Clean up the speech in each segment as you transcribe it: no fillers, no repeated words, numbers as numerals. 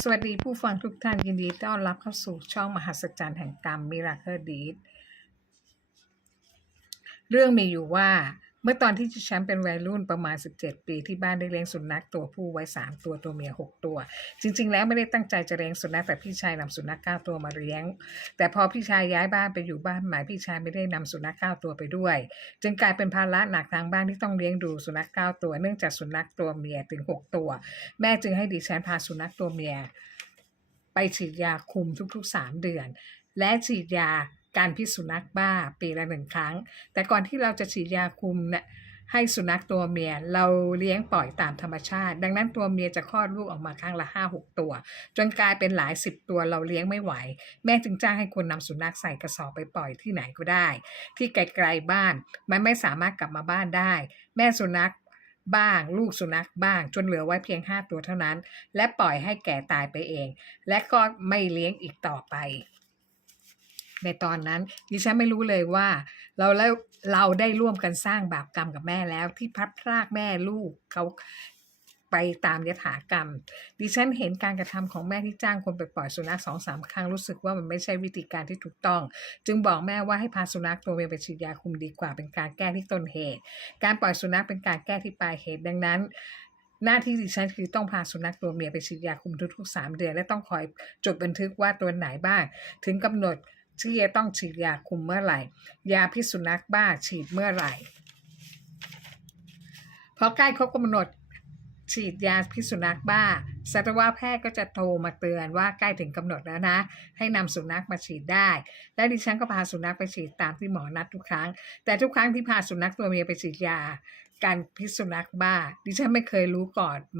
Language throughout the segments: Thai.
สวัสดีผู้ฟังทุกท่านยินดีต้อนรับเข้าสู่ช่องมหัศจรรย์แห่งกรรม Miracle Deed เรื่องมีอยู่ว่าเมื่อตอนที่ดิฉันเป็นวัยรุ่นประมาณ17ปีที่บ้านได้เลี้ยงสุนัขตัวผู้ไว้3ตัวเมีย6ตัวจริงๆแล้วไม่ได้ตั้งใจจะเลี้ยงสุนัขแต่พี่ชายนำสุนัข9ตัวมาเลี้ยงแต่พอพี่ชายย้ายบ้านไปอยู่บ้านใหม่พี่ชายไม่ได้นำสุนัข9ตัวไปด้วยจึงกลายเป็นภาระหนักทางบ้านที่ต้องเลี้ยงดูสุนัข9ตัวเนื่องจากสุนัขตัวเมียถึง6ตัวแม่จึงให้ดิฉันพาสุนัขตัวเมียไปฉีดยาคุมทุกๆ3เดือนและฉีดยาการพิษสุนัขบ้าปีละ1 ครั้งแต่ก่อนที่เราจะฉีดยาคุมเนี่ยให้สุนัขตัวเมียเราเลี้ยงปล่อยตามธรรมชาติดังนั้นตัวเมียจะคลอดลูกออกมาครั้งละ5-6ตัวจนกลายเป็นหลาย10ตัวเราเลี้ยงไม่ไหวแม่จึงจ้างให้คนนำสุนัขใส่กระสอบไปปล่อยที่ไหนก็ได้ที่ไกลๆบ้านมันไม่สามารถกลับมาบ้านได้แม่สุนัขบ้างลูกสุนัขบ้างจนเหลือไว้เพียง5ตัวเท่านั้นและปล่อยให้แก่ตายไปเองและก็ไม่เลี้ยงอีกต่อไปในตอนนั้นดิฉันไม่รู้เลยว่าเราได้ร่วมกันสร้างบาปกรรมกับแม่แล้วที่พลัดพรากแม่ลูกเขาไปตามยถากรรมดิฉันเห็นการกระทำของแม่ที่จ้างคนไปปล่อยสุนัข2-3 ครั้งรู้สึกว่ามันไม่ใช่วิธีการที่ถูกต้องจึงบอกแม่ว่าให้พาสุนัขตัวเมียไปฉีดยาคุมดีกว่าเป็นการแก้ที่ต้นเหตุการปล่อยสุนัขเป็นการแก้ที่ปลายเหตุดังนั้นหน้าที่ดิฉันคือต้องพาสุนัขตัวเมียไปฉีดยาคุมทุกๆ3 เดือนและต้องคอยจดบันทึกว่าตัวไหนบ้างถึงกำหนดที่จะต้องฉีดยาคุมเมื่อไหร่ยาพิษสุนัขบ้าฉีดเมื่อไหร่พอใกล้ครบกำหนดฉีดยาพิษสุนัขบ้าสัตวแพทย์ก็จะโทรมาเตือนว่าใกล้ถึงกำหนดแล้วนะให้นำสุนัขมาฉีดได้และดิฉันก็พาสุนัขไปฉีดตามที่หมอนัดทุกครั้งแต่ทุกครั้งที่พาสุนัขตัวเมียไปฉีดยาการพิษสุนัขบ้าดิฉันไม่เคยรู้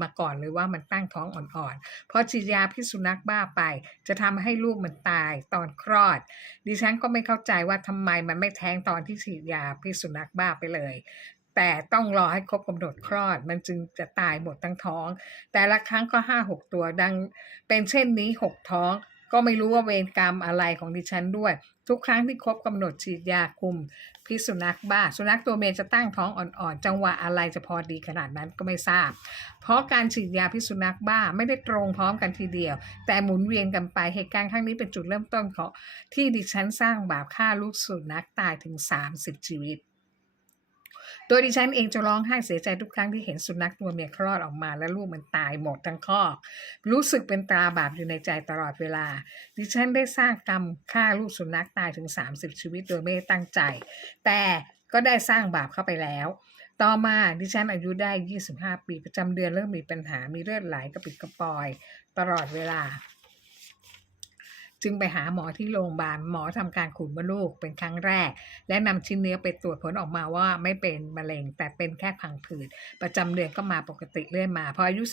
มาก่อนเลยว่ามันตั้งท้องอ่อนๆพอฉีดยาพิษสุนัขบ้าไปจะทำให้ลูกมันตายตอนคลอดดิฉันก็ไม่เข้าใจว่าทำไมมันไม่แท้งตอนที่ฉีดยาพิษสุนัขบ้าไปเลยแต่ต้องรอให้ครบกำหนดคลอดมันจึงจะตายหมดทั้งท้องแต่ละครั้งก็5-6ตัวดังเป็นเช่นนี้6ท้องก็ไม่รู้ว่าเวรกรรมอะไรของดิฉันด้วยทุกครั้งที่ครบกำหนดฉีดยาคุมพิษสุนัขบ้าสุนัขตัวเมียจะตั้งท้องอ่อนๆจังหวะอะไรจะพอดีขนาดนั้นก็ไม่ทราบเพราะการฉีดยาพิษสุนัขบ้าไม่ได้ตรงพร้อมกันทีเดียวแต่หมุนเวียนกันไปเหตุการณ์ครั้งนี้เป็นจุดเริ่มต้นของที่ดิฉันสร้างบาปฆ่าลูกสุนัขตายถึง30ชีวิตโดยดิฉันเองจะร้องไห้เสียใจทุกครั้งที่เห็นสุนัขตัวเมียคลอดออกมาและลูกมันตายหมดทั้งคอกรู้สึกเป็นตราบาปอยู่ในใจตลอดเวลาดิฉันได้สร้างกรรมฆ่าลูกสุนัขตายถึง30ชีวิตโดยไม่ได้ตั้งใจแต่ก็ได้สร้างบาปเข้าไปแล้วต่อมาดิฉันอายุได้25ปีประจำเดือนเริ่มมีปัญหามีเลือดไหลกระปิดกระปอยตลอดเวลาจึงไปหาหมอที่โรงพยาบาลหมอทำการขูดมดลูกเป็นครั้งแรกและนำชิ้นเนื้อไปตรวจผลออกมาว่าไม่เป็นมะเร็งแต่เป็นแค่พังผืดประจำเดือนก็มาปกติเรื่อยมาพออายุ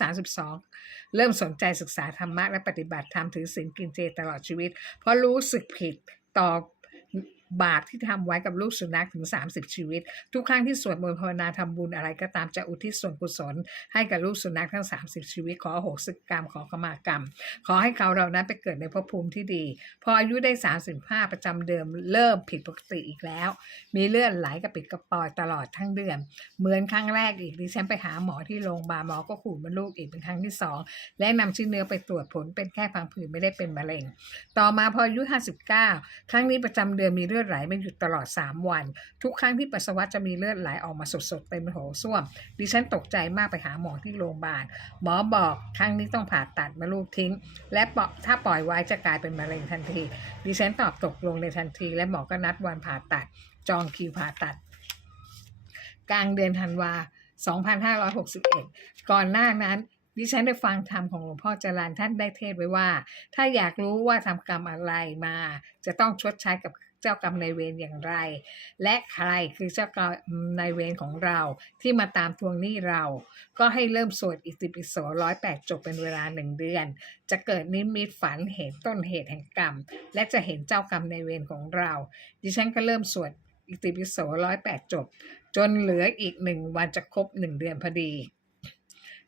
32เริ่มสนใจศึกษาธรรมะและปฏิบัติธรรมถือศีลกินเจตลอดชีวิตเพราะรู้สึกผิดต่อบาปที่ทำไว้กับลูกสุนัขถึง30ชีวิตทุกครั้งที่สวดมนต์ภาวนาทำบุญอะไรก็ตามจะอุทิศส่วนกุศลให้กับลูกสุนัขทั้ง30ชีวิตขอโหสิกรรมขอขมากรรมขอให้เขาเรานั้นไปเกิดในภพภูมิที่ดีพออายุได้35ประจำเดือนเริ่มผิดปกติอีกแล้วมีเลือดไหลกระปิดกระปอยตลอดทั้งเดือนเหมือนครั้งแรกอีกดิฉันไปหาหมอที่โรงพยาบาลหมอก็ขูดมดลูกอีกเป็นครั้งที่2และนำชิ้นเนื้อไปตรวจผลเป็นแค่พังผืดไม่ได้เป็นมะเร็งต่อมาพออายุ59ครั้งนี้ประจำเดือนมีเลือดไหลไม่หยุดตลอด3วันทุกครั้งที่ปัสสาวะจะมีเลือดไหลออกมาสดๆเต็มโถส้วมดิฉันตกใจมากไปหาหมอที่โรงพยาบาลหมอบอกครั้งนี้ต้องผ่าตัดมดลูกทิ้งและถ้าปล่อยไว้จะกลายเป็นมะเร็งทันทีดิฉันตอบตกลงในทันทีและหมอก็นัดวันผ่าตัดจองคิวผ่าตัดกลางเดือนธันวา2561ก่อนหน้านั้นดิฉันได้ฟังธรรมของหลวงพ่อจรัญท่านได้เทศไว้ว่าถ้าอยากรู้ว่าทำกรรมอะไรมาจะต้องชดใช้กับเจ้ากรรมนายเวรอย่างไรและใครคือเจ้ากรรมนายเวรของเราที่มาตามทวงหนี้เราก็ให้เริ่มสวดอิติปิโส108จบเป็นเวลา1เดือนจะเกิดนิมิตฝันเห็นต้นเหตุแห่งกรรมและจะเห็นเจ้ากรรมนายเวรของเราดิฉันก็เริ่มสวดอิติปิโส108จบจนเหลืออีก1วันจะครบ1เดือนพอดี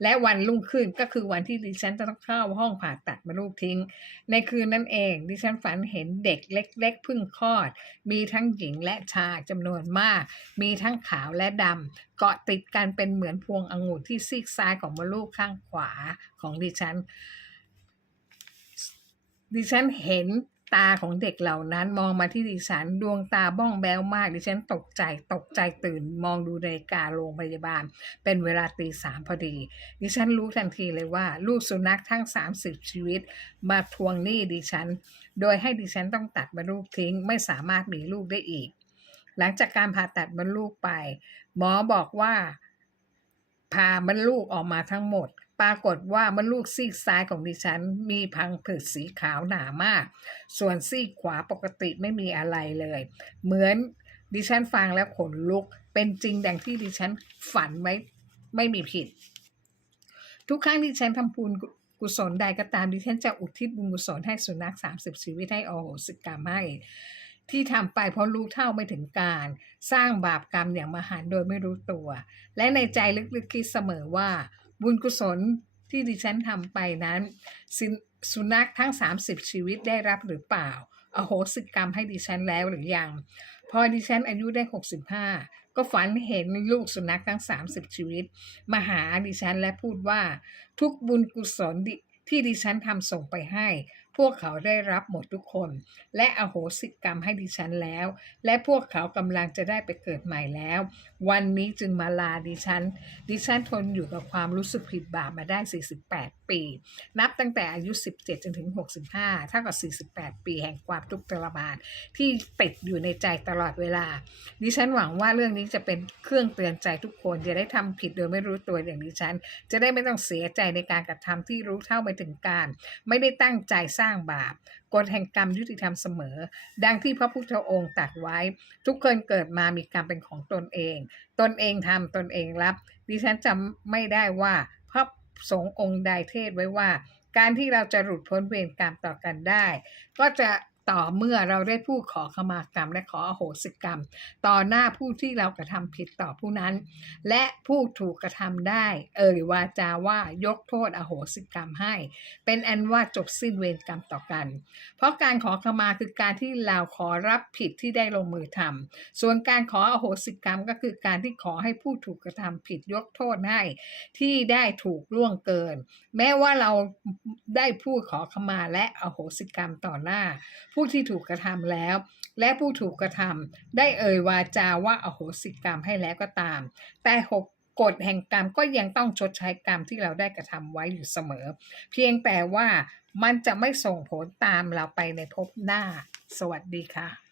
และวันรุ่งขึ้นก็คือวันที่ดิฉันจะต้องเข้าห้องผ่าตัดมดลูกทิ้งในคืนนั้นเองดิฉันฝันเห็นเด็กเล็กๆเพิ่งคลอดมีทั้งหญิงและชายจำนวนมากมีทั้งขาวและดำเกาะติดกันเป็นเหมือนพวงองุ่นที่ซีกซ้ายของมดลูกข้างขวาของดิฉัน ดิฉันเห็นตาของเด็กเหล่านั้นมองมาที่ดิฉันดวงตาบ้องแบ้วมากดิฉันตกใจตื่นมองดูนาฬิกาโรงพยาบาลเป็นเวลาตีสามพอดีดิฉันรู้ทันทีเลยว่าลูกสุนัขทั้ง30ชีวิตมาทวงหนี้ดิฉันโดยให้ดิฉันต้องตัดมดลูกทิ้งไม่สามารถมีลูกได้อีกหลังจากการผ่าตัดมดลูกไปหมอบอกว่าผ่ามดลูกออกมาทั้งหมดปรากฏว่ามดลูกซีกซ้ายของดิฉันมีพังผืดสีขาวหนามากส่วนซีกขวาปกติไม่มีอะไรเลยเหมือนดิฉันฟังแล้วขนลุกเป็นจริงดังที่ดิฉันฝันไว้ไม่มีผิดทุกครั้งที่ดิฉันทำบุญกุศลใดก็ตามดิฉันจะอุทิศบุญกุศลให้สุนัข30ชีวิตให้อโหสิกรรมให้ที่ทำไปเพราะรู้เท่าไม่ถึงการสร้างบาปกรรมอย่างมหันต์โดยไม่รู้ตัวและในใจลึกๆคิดเสมอว่าบุญกุศลที่ดิฉันทำไปนั้นสุนัขทั้ง30ชีวิตได้รับหรือเปล่าอโหสิกรรมให้ดิฉันแล้วหรือยังพอดิฉันอายุได้65ก็ฝันเห็นลูกสุนัขทั้ง30ชีวิตมาหาดิฉันและพูดว่าทุกบุญกุศลที่ดิฉันทำส่งไปให้พวกเขาได้รับหมดทุกคนและอโหสิกรรมให้ดิฉันแล้วและพวกเขากำลังจะได้ไปเกิดใหม่แล้ววันนี้จึงมาลาดิฉันทนอยู่กับความรู้สึกผิดบาปมาได้48ปีนับตั้งแต่อายุ17จนถึง65เท่ากับ48ปีแห่งความทุกข์ทรมานที่ติดอยู่ในใจตลอดเวลาดิฉันหวังว่าเรื่องนี้จะเป็นเครื่องเตือนใจทุกคนอย่าได้ทำผิดโดยไม่รู้ตัวอย่างดิฉันจะได้ไม่ต้องเสียใจในการกระทำที่รู้เท่าไม่ถึงการไม่ได้ตั้งใจสร้างบาปกฎแห่งกรรมยุติธรรมเสมอดังที่พระพุทธองค์ตรัสไว้ทุกคนเกิดมามีกรรมเป็นของตนเองทำตนเองรับดิฉันจำไม่ได้ว่าพระสงฆ์องค์ใดเทศไว้ว่าการที่เราจะหลุดพ้นเวรกรรมต่อกันได้ก็จะต่อเมื่อเราได้พูดขอขมากรรมและขออโหสิกรรมต่อหน้าผู้ที่เรากระทำผิดต่อผู้นั้นและผู้ถูกกระทำได้วาจาว่ายกโทษอโหสิกรรมให้เป็นอันว่าจบสิ้นเวรกรรมต่อกันเพราะการขอขมาคือการที่เราขอรับผิดที่ได้ลงมือทำส่วนการขออโหสิกรรมก็คือการที่ขอให้ผู้ถูกกระทำผิดยกโทษให้ที่ได้ถูกล่วงเกินแม้ว่าเราได้พูดขอขมาและอโหสิกรรมต่อหน้าผู้ที่ถูกกระทำแล้วและผู้ถูกกระทำได้วาจาว่าอโหสิกรรมให้แล้วก็ตามแต่กฎแห่งกรรมก็ยังต้องชดใช้กรรมที่เราได้กระทำไว้อยู่เสมอเพียงแต่ว่ามันจะไม่ส่งผลตามเราไปในภพหน้าสวัสดีค่ะ